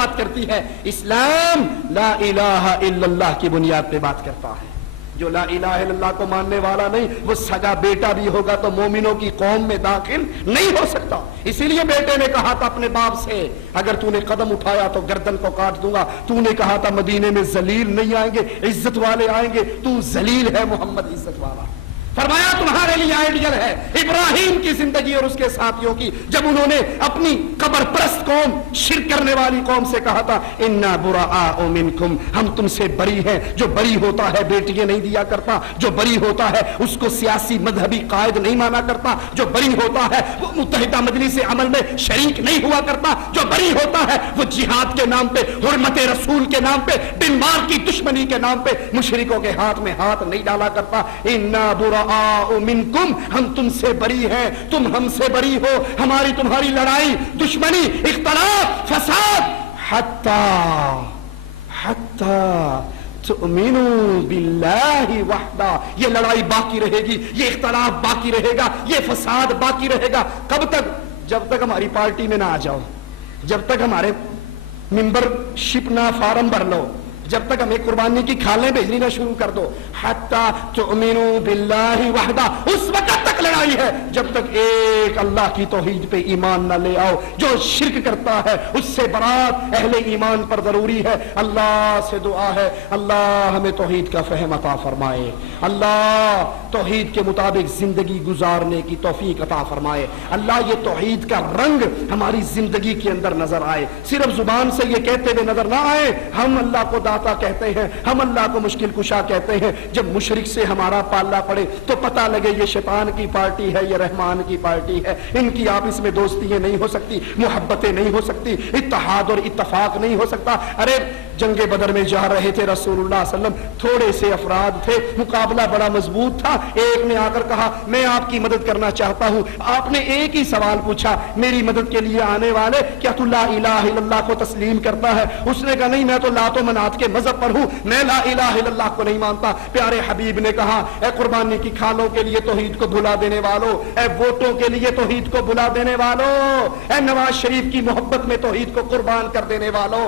बात करती है। इस्लाम ला इलाहा इल्लल्लाह की बुनियाद पे बात करता है। जो ला इलाहा इल्लल्लाह को मानने वाला नहीं, वो सगा बेटा भी होगा तो मोमिनों की कौम में दाखिल नहीं हो सकता। इसीलिए बेटे ने कहा था अपने बाप से, अगर तूने कदम उठाया तो गर्दन को काट दूंगा। तूने कहा था मदीने में जलील नहीं आएंगे, इज्जत वाले आएंगे, तू जलील है, मोहम्मद इज्जत वाला। फरमाया तुम्हारे लिए आइडियल है इब्राहिम की जिंदगी और उसके साथियों की, जब उन्होंने अपनी कब्र परस्त कौम, शिर्क करने वाली कौम से कहा था इन्ना बुराअ मिनकुम, हम तुमसे बरी हैं। जो बरी होता है बेटियां नहीं दिया करता, जो बरी होता है उसको सियासी मजहबी कायद नहीं माना करता, जो बरी होता है वो मुत्तहिदा मजलिस अमल में शरीक नहीं हुआ करता, जो बरी होता है वो जिहाद के नाम पे, हुर्मत रसूल के नाम पे, दिन मार की दुश्मनी के नाम पे मुशरिकों के हाथ में हाथ नहीं डाला करता। इन्ना बुराअ मिनकुम, हम तुमसे बरी हैं, तुम हमसे बरी हो। हमारी तुम्हारी लड़ाई, दुश्मनी, इख्तलाफ, फसाद, हत्ता तुमिनु बिल्लाहि वहदा, ये लड़ाई बाकी रहेगी, ये इख्तलाफ बाकी रहेगा, ये फसाद बाकी रहेगा। कब तक? जब तक हमारी पार्टी में ना आ जाओ, जब तक हमारे मेंबरशिप ना फॉर्म भर लो, जब तक हमें कुर्बानी की खालें भेजनी ना शुरू कर दो। हत्ता तुमिनु बिल्लाहि वहदा, उस वक्त तक लड़ाई है जब तक एक अल्लाह की तौहीद पे ईमान ना ले आओ। जो शिर्क करता है उससे बरात अहले ईमान पर जरूरी है। अल्लाह से दुआ है, अल्लाह हमें तौहीद का फहम अता फरमाए, अल्लाह तौहीद के मुताबिक जिंदगी गुजारने की तौफीक अता फरमाए, अल्लाह ये तौहीद का रंग हमारी जिंदगी के अंदर नजर आए, सिर्फ जुबान से ये कहते हुए नजर ना आए हम अल्लाह को दाता कहते हैं, हम अल्लाह को मुश्किल कुशा कहते हैं। जब मुशरिक से हमारा पाला पड़े तो पता लगे ये शैतान की पार्टी है, ये रहमान की पार्टी है। इनकी आपस में दोस्तियां नहीं हो सकती, मोहब्बतें नहीं हो सकती, इत्तेहाद और इत्तफाक नहीं हो सकता। अरे जंगे बदर में जा रहे थे रसूलुल्लाह सल्लल्लाहु अलैहि वसल्लम, थोड़े से अफराद थे, मुकाबला बड़ा मजबूत था। एक ने आकर कहा मैं आपकी मदद करना चाहता हूं। आपने एक ही सवाल पूछा, मेरी मदद के लिए आने वाले क्या तू ला इलाहा इल्लल्लाह को तस्लीम करता है? उसने कहा नहीं, मैं तो लातो मनात के मजहब पर हूं, मैं ला इलाहा इल्लल्लाह को नहीं मानता। प्यारे हबीब ने कहा ए कुर्बानी की खालों के लिए तौहीद को भुला देने वालों, ए वोटों के लिए तौहीद को भुला देने वालों, ए नवाज शरीफ की मोहब्बत में तौहीद को कुर्बान कर देने वालों,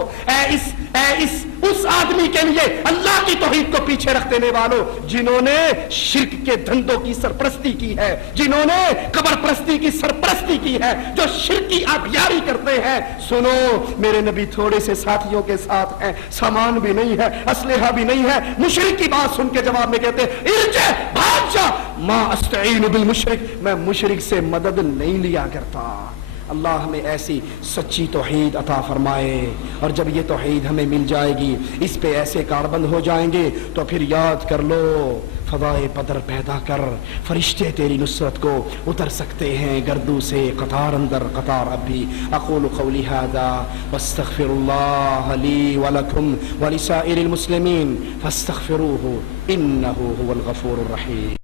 उस आदमी के लिए अल्लाह की तौहीद को पीछे रख देने वालों, जिन्होंने शिर्क के धंधों की सरपरस्ती की है, जिन्होंने कब्र परस्ती की सरपरस्ती की है, जो शिर्क की आबियारी करते हैं। सुनो, मेरे नबी थोड़े से साथियों के साथ हैं, सामान भी नहीं है, असलहा भी नहीं है। मुशरिक की बात सुन के जवाब में कहते इर्जे, भाग जा, मा अस्तईनु बिल मुशरिक, मैं मुशरिक से मदद नहीं लिया करता। अल्लाह हमें ऐसी सच्ची तौहीद अता फरमाए, और जब ये तौहीद हमें मिल जाएगी, इस पे ऐसे कारबंद हो जाएंगे तो फिर याद कर लो, फदाए बदर पैदा कर, फरिश्ते तेरी नुसरत को उतर सकते हैं गर्दू से कतार अंदर कतार अभी। अक़ूलु क़ौली हाज़ा वस्तग़फ़िरुल्लाह ली व लकुम व लिसाइरिल मुस्लिमीन फ़स्तग़फ़िरूहु इन्नहु हुवल गफ़ूरुर रहीम।